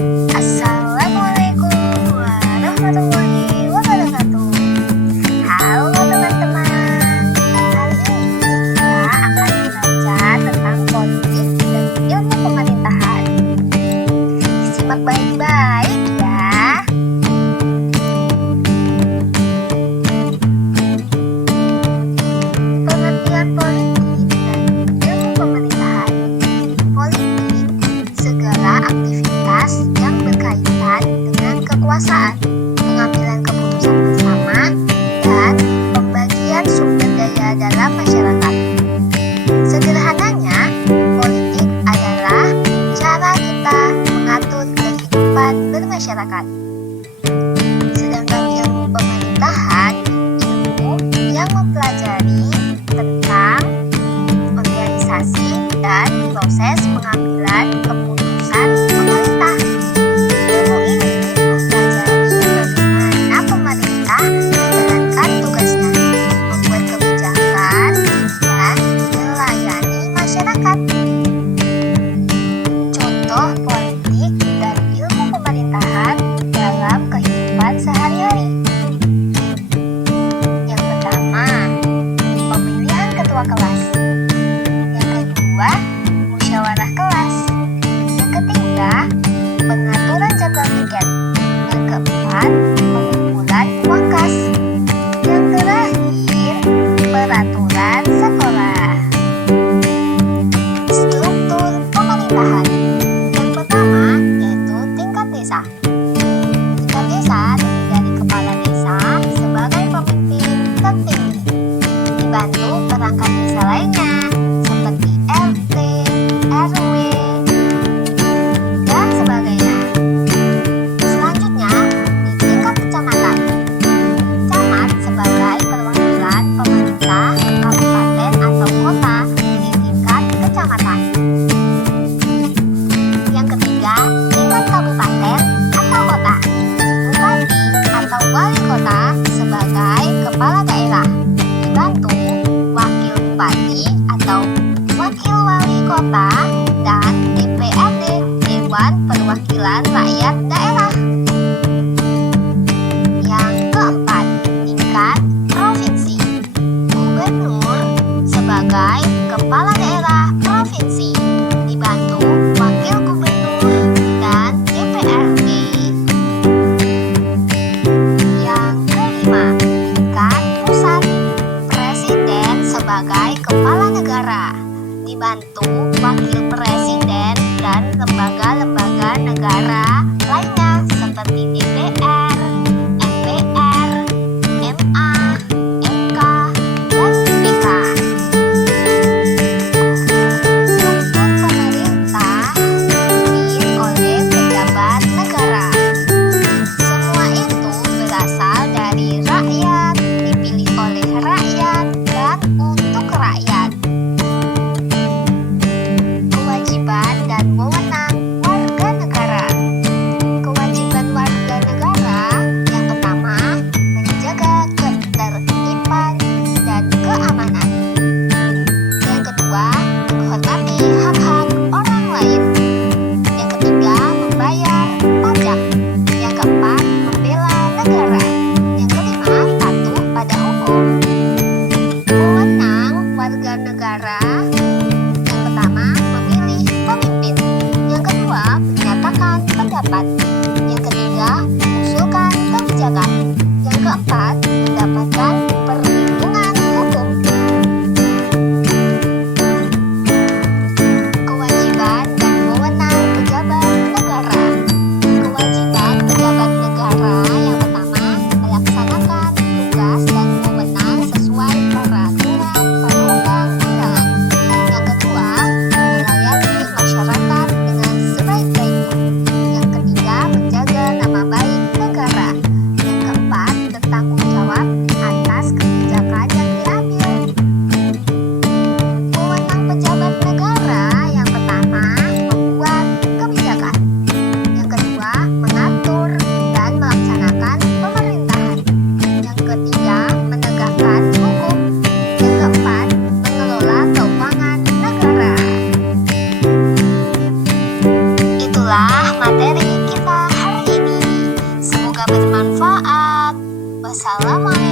Assalamualaikum warahmatullahi wabarakatuh. Halo teman-teman, kali ini kita akan belajar tentang politik dan ilmu pemerintahan. Simak baik-baik ya. Pengertian politik dan ilmu pemerintahan. Politik, segala aktivitas yang berkaitan dengan kekuasaan, pengambilan keputusan bersama, dan pembagian sumber daya dalam masyarakat. Sederhananya, politik adalah cara kita mengatur kehidupan bermasyarakat. Sedangkan ilmu pemerintahan, ilmu yang mempelajari tentang organisasi dan proses pengambilan keputusan pemerintah. Ilmu ini mempelajari bagaimana pemerintah menjalankan tugasnya, membuat kebijakan, dan melayani masyarakat. Contoh politik dan ilmu pemerintahan dalam kehidupan sehari-hari. Yang pertama, pemilihan ketua kelas. Yang kedua, musyawarah kelas. Yang ketiga, pengaturan jadwal tiket. Yang keempat, pengumpulan uang kas. Yang terakhir, peraturan sekolah. Struktur pemerintahan. Yang pertama yaitu tingkat desa. Tingkat desa terdiri dari kepala desa sebagai pemimpin tertinggi, dibantu perangkat desa lainnya seperti RT, RW, dan sebagainya. Selanjutnya, di tingkat kecamatan. Camat sebagai perwakilan pemerintah kabupaten atau kota di tingkat kecamatan. Yang ketiga, tingkat kabupaten atau kota. Bupati atau wali kota sebagai kepala daerah, dibantu wakil bupati atau wakil wali kota dan DPRD, Dewan Perwakilan Rakyat Daerah. Yang keempat, tingkat provinsi. Gubernur sebagai kepala daerah provinsi, dibantu wakil gubernur dan DPRD. Yang kelima, tingkat pusat. Presiden sebagai kepala negara, dibantu wakil presiden dan lembaga-lembaga negara lainnya seperti DPR, MPR, MA, MK, dan BPK. Struktur pemerintah dipimpin oleh pejabat negara. Semua itu berasal dari rakyat, dipilih oleh rakyat, dan untuk rakyat. Kewajiban dan wewenang warga negara. Kewajiban warga negara yang pertama, menjaga ketertiban dan keamanan. Yang kedua, menghormati hak-hak orang lain. Yang ketiga, membayar pajak. Yang keempat, membela negara. Yang kelima, patuh pada hukum. Wewenang warga negara. Yang pertama, memilih pemimpin. Yang kedua, menyatakan pendapat. Yang ketiga, mengusulkan kebijakan. Yang keempat, mendapatkan perlindungan hukum. Kewajiban dan wewenang pejabat negara. Kewajiban pejabat negara yang pertama, melaksanakan tugas dan wewenang sesuai peraturan perundang-undangan. Yang kedua, melayani masyarakat dengan sebaik-baiknya. Yang ketiga, bermanfaat. Wassalamualaikum.